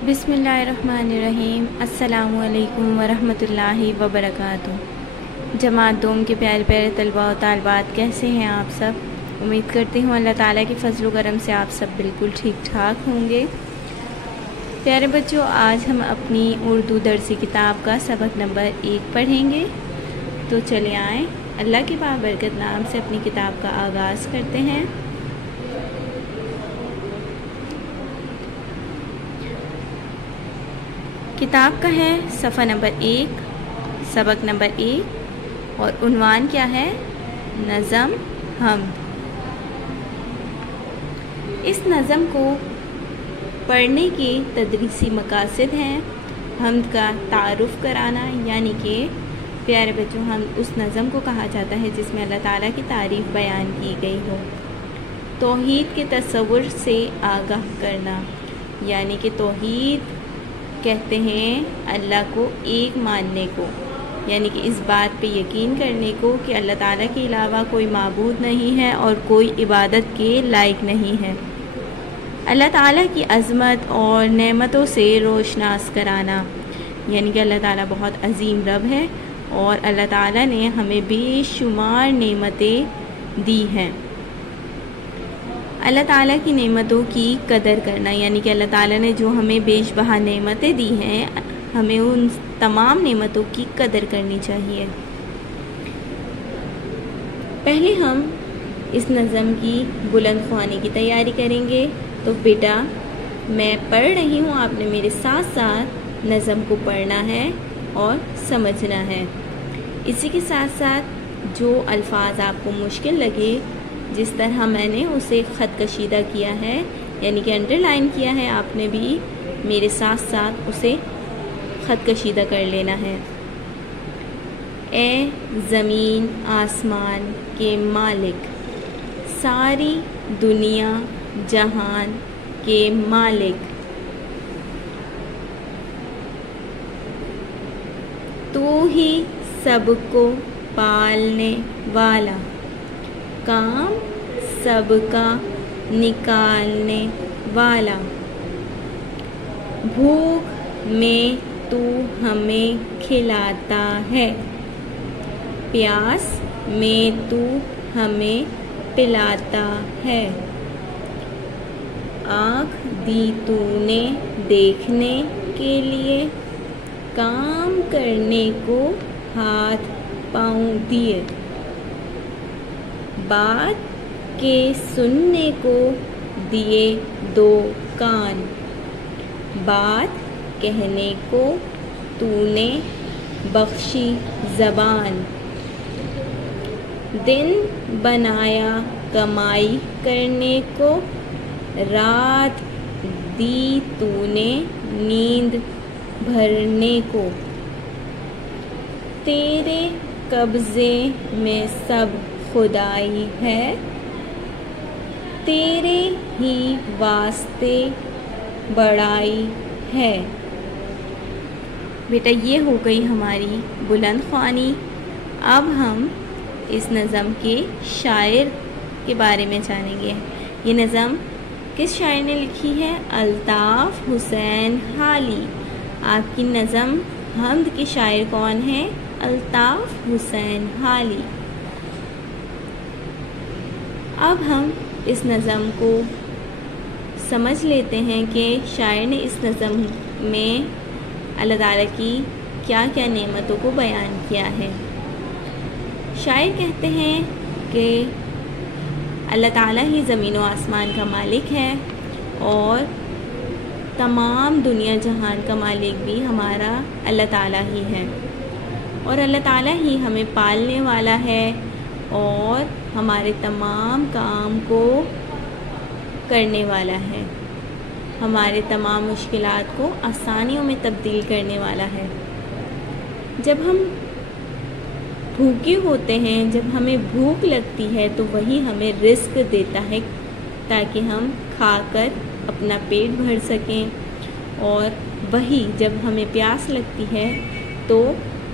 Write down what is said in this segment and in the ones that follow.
बिस्मिल्लाहिर्रहमानिर्रहीम। अस्सलामु अलैकुम वरहमतुल्लाहि वबरकातुहू। जमात दोम के प्यारे प्यारे तलबा और तालिबात, कैसे हैं आप सब? उम्मीद करती हूँ अल्लाह ताला की फजल व करम से आप सब बिल्कुल ठीक ठाक होंगे। प्यारे बच्चों, आज हम अपनी उर्दू दरसी किताब का सबक नंबर 1 पढ़ेंगे। तो चले आएँ, अल्लाह के बाबरकत नाम से अपनी किताब का आगाज़ करते हैं। किताब का है सफ़ा नंबर 1, सबक नंबर 1 और उन्वान क्या है? नज़म हमद। इस नज़म को पढ़ने के तदरीसी मकासद हैं हमद का तारुफ़ कराना, यानी कि प्यारे बच्चों, हम उस नज़म को कहा जाता है जिसमें अल्लाह ताला की तारीफ़ बयान की गई हो। तौहीद के तसव्वुर से आगाह करना, यानी कि तौहीद कहते हैं अल्लाह को एक मानने को, यानी कि इस बात पे यकीन करने को कि अल्लाह ताला के अलावा कोई माबूद नहीं है और कोई इबादत के लायक नहीं है। अल्लाह ताला की अज़मत और नेमतों से रोशनास कराना, यानी कि अल्लाह ताला बहुत अजीम रब है और अल्लाह ताला ने हमें बेशुमार नेमतें दी हैं। अल्लाह ताला की नेमतों की कदर करना, यानी कि अल्लाह ताला ने जो हमें बेशबहा नेमतें दी हैं, हमें उन तमाम नेमतों की कदर करनी चाहिए। पहले हम इस नज़म की बुलंद ख्वानी की तैयारी करेंगे। तो बेटा, मैं पढ़ रही हूँ, आपने मेरे साथ साथ नज़म को पढ़ना है और समझना है। इसी के साथ साथ जो अल्फाज आपको मुश्किल लगे, जिस तरह मैंने उसे ख़त कशीदा किया है, यानी कि अंडरलाइन किया है, आपने भी मेरे साथ साथ उसे ख़त कशीदा कर लेना है। ए ज़मीन आसमान के मालिक, सारी दुनिया जहान के मालिक, तू ही सबको पालने वाला, काम सबका निकालने वाला, भूख में तू हमें खिलाता है, प्यास में तू हमें पिलाता है, आँख दी तूने देखने के लिए, काम करने को हाथ पाँव दिए, बात के सुनने को दिए 2 कान, बात कहने को तूने बख्शी ज़बान, दिन बनाया कमाई करने को, रात दी तूने नींद भरने को, तेरे कब्ज़े में सब खुदाई है, तेरे ही वास्ते बड़ाई है। बेटा, ये हो गई हमारी बुलंद ख्वानी। अब हम इस नज़म के शायर के बारे में जानेंगे। ये नज़म किस शायर ने लिखी है? अल्ताफ़ हुसैन हाली। आपकी नज़म हमद के शायर कौन है? अल्ताफ़ हुसैन हाली। अब हम इस नज़म को समझ लेते हैं कि शायर ने इस नज़म में अल्लाह ताला की क्या क्या नेमतों को बयान किया है। शायर कहते हैं कि अल्लाह ताला ही ज़मीन व आसमान का मालिक है और तमाम दुनिया जहान का मालिक भी हमारा अल्लाह ताला ही है, और अल्लाह ताला ही हमें पालने वाला है और हमारे तमाम काम को करने वाला है, हमारे तमाम मुश्किलात को आसानियों में तब्दील करने वाला है। जब हम भूखे होते हैं, जब हमें भूख लगती है, तो वही हमें रिस्क देता है ताकि हम खाकर अपना पेट भर सकें, और वही जब हमें प्यास लगती है तो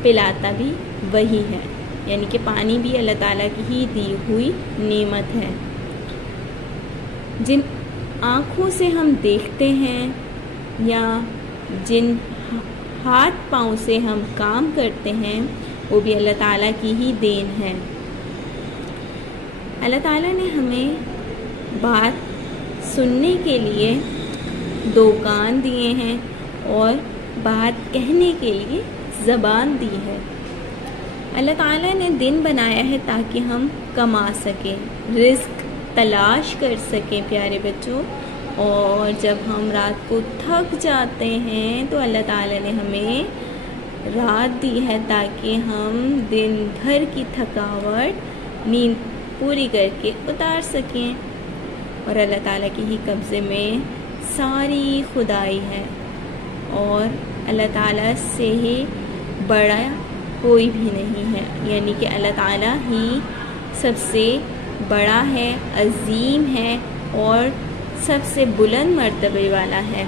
पिलाता भी वही है, यानी कि पानी भी अल्लाह ताला की ही दी हुई नेमत है। जिन आँखों से हम देखते हैं या جن ہاتھ پاؤں سے ہم کام کرتے ہیں وہ بھی اللہ تعالیٰ کی ہی دین ہے۔ اللہ تعالیٰ نے ہمیں بات سننے کے لیے 2 کان دیے ہیں اور بات کہنے کے لیے زبان دی ہے۔ اللہ تعالیٰ نے دن بنایا ہے تاکہ ہم کما سکیں، رزق تلاش کر سکیں پیارے بچوں، اور جب ہم رات کو تھک جاتے ہیں تو اللہ تعالیٰ نے ہمیں رات دی ہے تاکہ ہم دن بھر کی تھکاوٹ نیند پوری کر کے اتار سکیں، اور اللہ تعالیٰ کے ہی قبضے میں ساری خدائی ہے، اور اللہ تعالیٰ سے ہی بڑا کوئی بھی نہیں ہے، یعنی کہ اللہ تعالیٰ ہی سب سے بڑا ہے، عظیم ہے اور سب سے بلند مرتبے والا ہے۔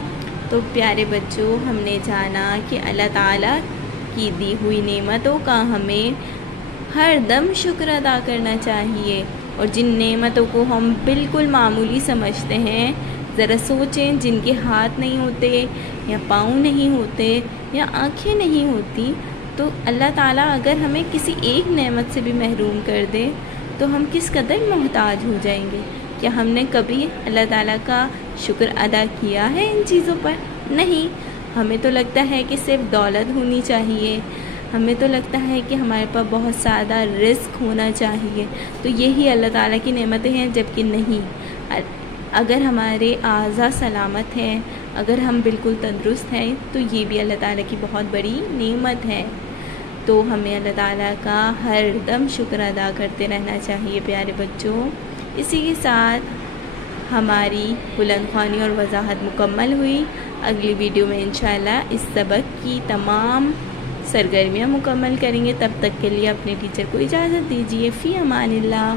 تو پیارے بچوں، ہم نے جانا کہ اللہ تعالیٰ کی دی ہوئی نعمتوں کا ہمیں ہر دم شکر ادا کرنا چاہیے، اور جن نعمتوں کو ہم بالکل معمولی سمجھتے ہیں، ذرا سوچیں، جن کے ہاتھ نہیں ہوتے یا پاؤں نہیں ہوتے یا آنکھیں نہیں ہوتی، تو اللہ تعالیٰ اگر ہمیں کسی ایک نعمت سے بھی محروم کر دے تو ہم کس قدر محتاج ہو جائیں گے۔ کیا ہم نے کبھی اللہ تعالیٰ کا شکر ادا کیا ہے ان چیزوں پر؟ نہیں، ہمیں تو لگتا ہے کہ صرف دولت ہونی چاہیے، ہمیں تو لگتا ہے کہ ہمارے پاس بہت زیادہ رزق ہونا چاہیے، تو یہی اللہ تعالیٰ کی نعمتیں ہیں، جبکہ نہیں۔ اگر ہمارے اعضاء سلامت ہیں، اگر ہم بالکل تندرست ہیں، تو یہ بھی اللہ تعالیٰ کی بہت بڑی نعمت ہے۔ تو ہمیں اللہ تعالیٰ کا ہر دم شکر ادا کرتے رہنا چاہیے پیارے بچوں۔ اسی کے ساتھ ہماری بلند خوانی اور وضاحت مکمل ہوئی۔ اگلی ویڈیو میں انشاءاللہ اس سبق کی تمام سرگرمیاں مکمل کریں گے۔ تب تک کے لیے اپنے ٹیچر کو اجازت دیجیے۔ فی امان اللہ۔